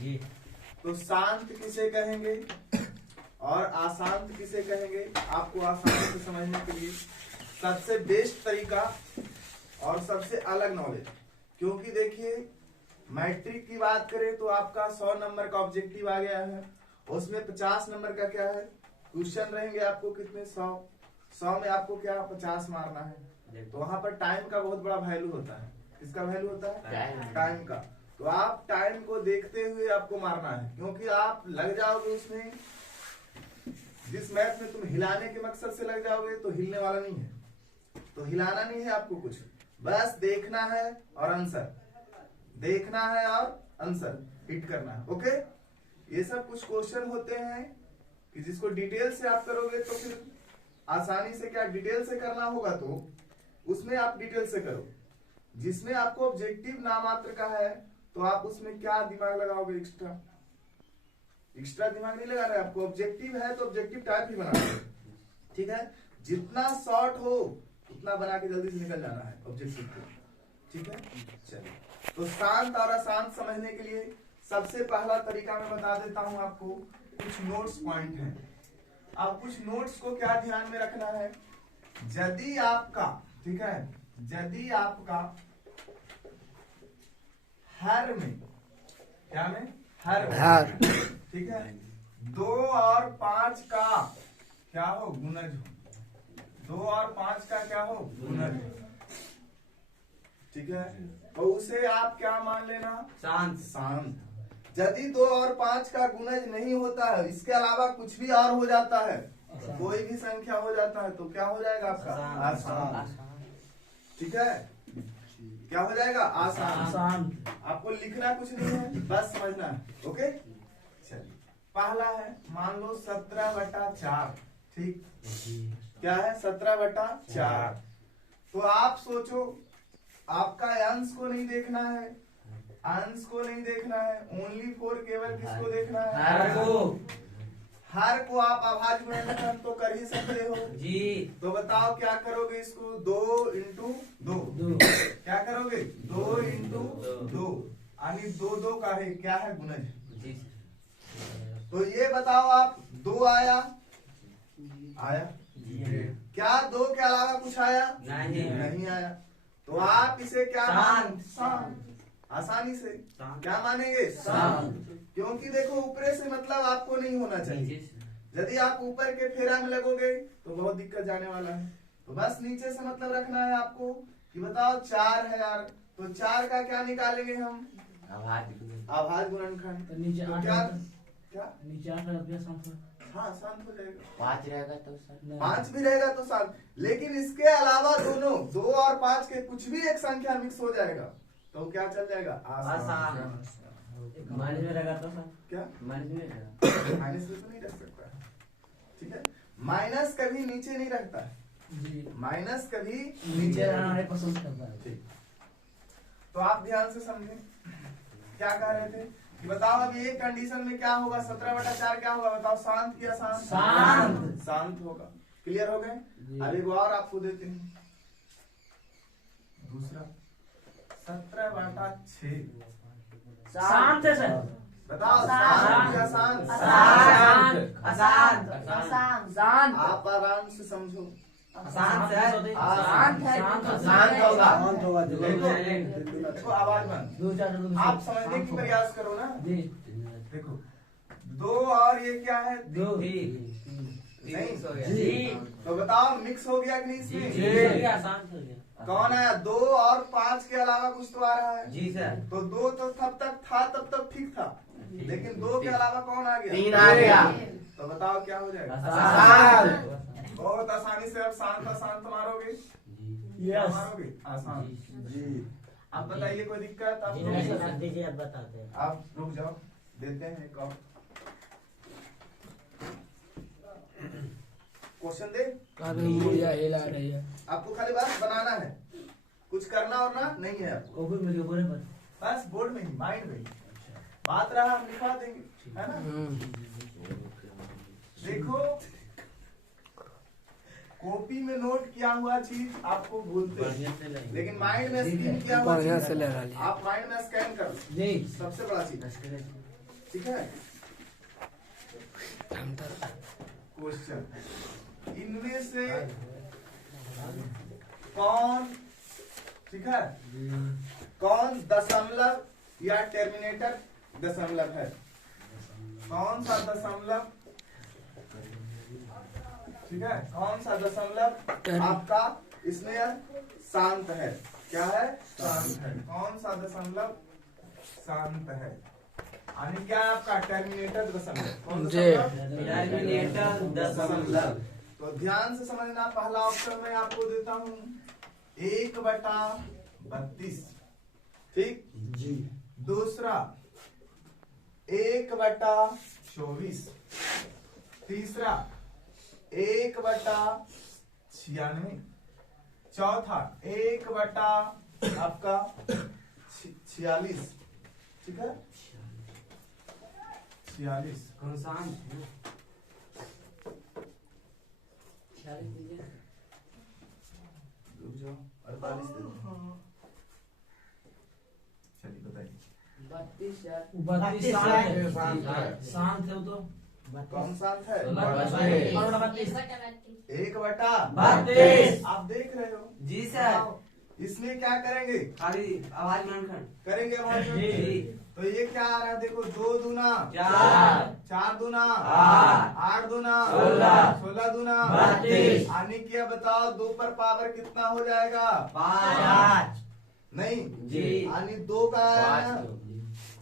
जी। तो शांत किसे कहेंगे और अशांत किसे कहेंगे, आपको आसानी से समझने के लिए सबसे बेस्ट तरीका और सबसे अलग नॉलेज, क्योंकि देखिए मैट्रिक की बात करें तो आपका 100 नंबर का ऑब्जेक्टिव आ गया है, उसमें 50 नंबर का क्या है क्वेश्चन रहेंगे, आपको कितने 100 में आपको क्या 50 मारना है, तो वहां पर टाइम का बहुत बड़ा वैल्यू होता है। किसका वैल्यू होता है? टाइम का। तो आप टाइम को देखते हुए आपको मारना है, क्योंकि आप लग जाओगे उसमें, जिस मैथ में तुम हिलाने के मकसद से लग जाओगे तो हिलने वाला नहीं है, तो हिलाना नहीं है आपको कुछ, बस देखना है और आंसर, देखना है और आंसर हिट करना है। ओके, ये सब कुछ क्वेश्चन होते हैं कि जिसको डिटेल से आप करोगे तो फिर आसानी से क्या डिटेल से करना होगा, तो उसमें आप डिटेल से करो। जिसमें आपको ऑब्जेक्टिव नामात्र का है तो आप उसमें क्या दिमाग लगाओगे, एक्स्ट्रा दिमाग नहीं लगाना है आपको। ऑब्जेक्टिव है तो ऑब्जेक्टिव टाइप ही बनाना है, ठीक है। जितना शॉर्ट हो उतना बना के जल्दी से निकल जाना है ऑब्जेक्टिव को, ठीक है। चलिए, तो शांत और अशांत समझने के लिए सबसे पहला तरीका मैं बता देता हूं आपको, कुछ नोट्स पॉइंट हैं। अब कुछ नोट्स को क्या ध्यान में रखना है, यदि आपका, ठीक है, यदि आपका हर में, क्या में, हर, ठीक है, 2 और 5 का क्या हो, गुणज हो, 2 और 5 का क्या हो, गुणज हो, ठीक है। तो उसे आप क्या मान लेना, शांत। यदि 2 और 5 का गुणज नहीं होता है, इसके अलावा कुछ भी और हो जाता है, कोई भी संख्या हो जाता है, तो क्या हो जाएगा आपका, आसान, ठीक है। क्या हो जाएगा, आसान। आपको लिखना कुछ नहीं है, बस समझना है। ओके, चलिए, पहला है, मान लो 17/4, ठीक, क्या है 17/4। तो आप सोचो, आपका अंश को नहीं देखना है, अंश को नहीं देखना है, ओनली फॉर केवल किसको देखना है, हर को आप अभाज्य गुणनखंड तो कर ही सकते हो जी। तो बताओ क्या करोगे इसको, 2 × 2, क्या करोगे, 2 × 2, यानी 2 का है क्या है, गुणज जी। तो ये बताओ आप, 2 आया क्या, 2 के अलावा कुछ आया, नहीं आया, तो आप इसे क्या शांत, आसानी से क्या मानेंगे, शांत। क्योंकि देखो ऊपरे से मतलब आपको नहीं होना चाहिए, यदि आप ऊपर के फेरा में लगोगे तो बहुत दिक्कत जाने वाला है। तो बस नीचे से मतलब रखना है आपको कि बताओ 4 है यार, तो 4 का क्या निकालेंगे हम, अभाज्य गुणनखंड। तो नीचे तो क्या नीचे 8 हाँ शांत हो जाएगा, 5 रहेगा तो 5 भी रहेगा तो शांत। लेकिन इसके अलावा दोनों 2 और 5 के कुछ भी एक संख्या मिक्स हो जाएगा तो क्या चल जाएगा, आसान। माइनस में रहेगा तो क्या, माइनस में रहेगा, माइनस में तो नहीं रख सकता है, ठीक है। माइनस कभी नीचे नहीं रखता है, माइनस कभी नीचे रहना पसंद करता है, ठीक। तो आप ध्यान से समझें, क्या कह रहे थे कि बताओ अब ये कंडीशन में क्या होगा, 17/4 क्या होगा, बताओ, शांत या शांत, शांत होगा। क्लियर हो गए। अब एक और आपको देते हैं, दूसरा 17/6 शांत है सर, बताओ शांत या शांत, शांत। आप आराम से समझो, शांत होगा। देखो आवाज बंद, आप समझने की प्रयास करो ना। देखो 2 और ये क्या है, 2 नहीं, तो बताओ मिक्स हो गया कि नहीं इसमें, कौन आया, 2 और 5 के अलावा कुछ तो आ रहा है जी सर। तो 2 तो तब तक था, तब तक ठीक था, लेकिन 2 के अलावा कौन आ गया, 3 आ गया, तो बताओ क्या हो जाएगा, आसान। बहुत आसानी से आप शांत अशांत मारोगे, मारोगे आसान जी। आप बताइए कोई दिक्कत, आप दीजिए, आप बताते हैं, आप रुक जाओ, देते हैं एक और क्वेश्चन दे, आपको खाली बात बनाना है, कुछ करना और ना नहीं है आपको, बस बोर्ड में ही, माइंड में ही बात रहा, हम लिखा देंगे, है ना। देखो कॉपी में नोट किया हुआ चीज आपको भूलते हैं, लेकिन माइंड में स्कैन किया हुआ चीज आप माइंड में स्कैन कर लो, सबसे बड़ा चीज। ठीक है। क्वेश्चन, इनमें से कौन, ठीक है, कौन दशमलव या टर्मिनेटर दशमलव है? कौन सा दशमलव, ठीक है, कौन सा दशमलव आपका इसमें शांत है? क्या है? शांत है। कौन सा दशमलव शांत है? यानी क्या आपका टर्मिनेटर दशमलव? कौन सा टर्मिनेटर दशमलव? तो ध्यान से समझना, पहला ऑप्शन मैं आपको देता हूँ 1/32, ठीक जी। दूसरा 1/24, तीसरा 1/96, चौथा 1/ आपका 46, ठीक है, 46। कौन सा रुक जाओ, 48 दे दो। चलिए बताइए। 32 शांत है वो तो। कौन शांत है? 32। 1/32। आप देख रहे हो जी सर। इसमें क्या करेंगे? खाली आवाज मंडन करेंगे आवाज मंडन। तो ये क्या आ रहा है? देखो 2 दूना 4, 4 दूना 8 दूना 16 दूना 32। यानी क्या बताओ, 2 पर पावर कितना हो जाएगा? 5 नहीं जी। यानी 2 का आया,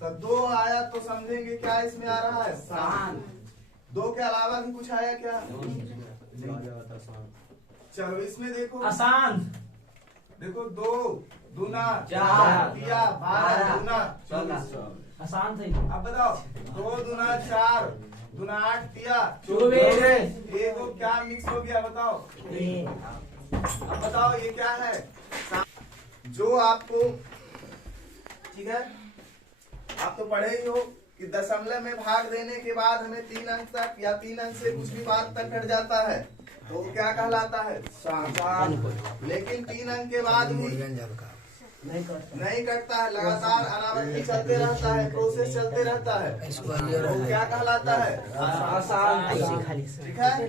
तो 2 आया तो समझेंगे क्या इसमें आ रहा है? शांत। 2 के अलावा भी कुछ आया क्या? चलो इसमें देखो अशांत। देखो 2 दूना 4 दिया 12 दूना 14। अशांत है। अब बताओ 2 दूना 4 दूना 8 दिया 24। ये वो क्या मिक्स हो गया बताओ? अब बताओ ये क्या है? जो आपको, ठीक है, आप तो पढ़े ही हो कि दशमलव में भाग देने के बाद हमें 3 अंक तक या 3 अंक से कुछ भी बात तक कट जाता है तो वो क्या कहलाता है? शांत। लेकिन 3 अंक के बाद भी नहीं कटता है, लगातार अनावृत्ति चलते रहता है, प्रोसेस चलते रहता है, तो क्या कहलाता है? अशांत। ठीक है,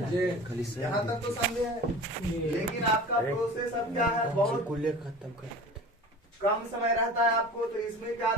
यहाँ तक तो समझे हैं। लेकिन आपका प्रोसेस अब क्या है? बहुत कम समय रहता है आपको, तो इसमें क्या